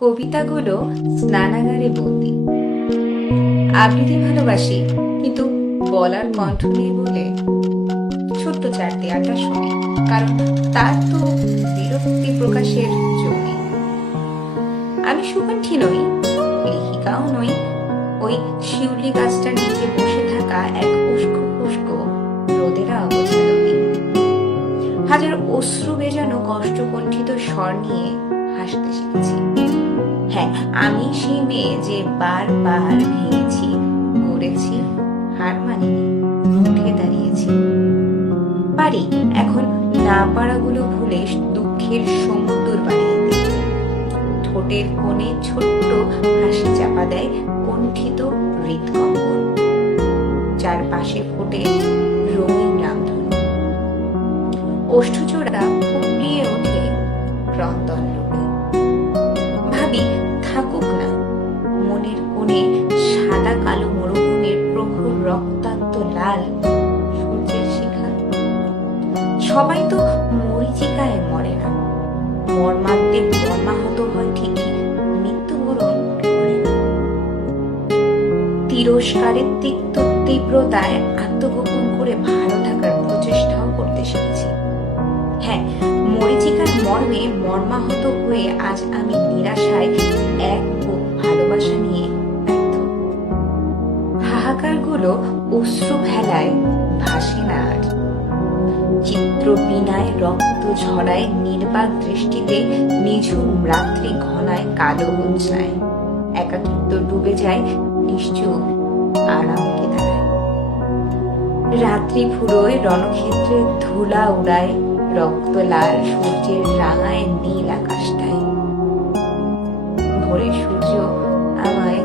কবিতাগুলো স্নানাগারে বন্দি। আবৃত্তি ভালোবাসি, কিন্তু বলার কণ্ঠ নেই বলে ছোট্ট চার দেয়ালটা শুনি, কারণ তার তো বিরক্তি প্রকাশের জমি। আমি সুকণ্ঠী নই, লেখিকাও নই, ওই শিউলি গাছটার নিচে বসে থাকা এক উস্কো খুস্কো রোদেরা অবচারণী। হাজার অশ্রু বেজানো কষ্টকণ্ঠিত স্বর নিয়ে হাসতে শিখেছি। হ্যাঁ, আমি সেই মেয়ে যে বারবার ভেঙেছি, করেছি, হার মানিনি, উঠে দাঁড়িয়েছি। পারি এখন না পারাগুলো ভুলে দুঃখের সমুদ্র বানিয়ে দিই। ঠোঁটের কোণে ছোট্ট হাসি চাপা দেয় কণ্ঠিত হৃদকম্পন, চারপাশে ফোটে রঙিন রামধনু। ওষ্ঠচূড়া উপড়িয়ে ওঠে ক্রন্দন রূপে। ভাবি থাকুক না মনের কোণে সাদা কালো মরুভূমির প্রখর রক্তাক্ত লাল সূর্যের শিখা। সবাই তো মরীচিকায় মরে না, মর্মান্তে মর্মাহত হয় ঠিকই, মৃত্যুবরণ করে না। তিরস্কারের তিক্ত তীব্রতায় আত্মগোপন করে ভালো থাকার প্রচেষ্টাও করতে শিখেছি। হ্যাঁ, মরীচিকার মর্মে মর্মাহত হয়ে আজ আমি নিরাশায় এক বুক ভালোবাসা নিয়ে ব্যর্থ। হাহাকারগুলো অশ্রু ভেলায় ভাসে না আর। চিত্র বিনায় রক্ত ঝরায় নির্বাক দৃষ্টিতে, নিঝুম রাত্রি ঘনায় কালো উজ্জায়। একাকিত্ব ডুবে যায় নিশ্চুপ আরামকে দাঁড়ায়। রাত্রি ফুরোয় রণক্ষেত্রে ধুলা উড়ায়, রক্ত লাল সূর্যের রাঙায় নীল আকাশটায়। ভোরের সূর্য আমায়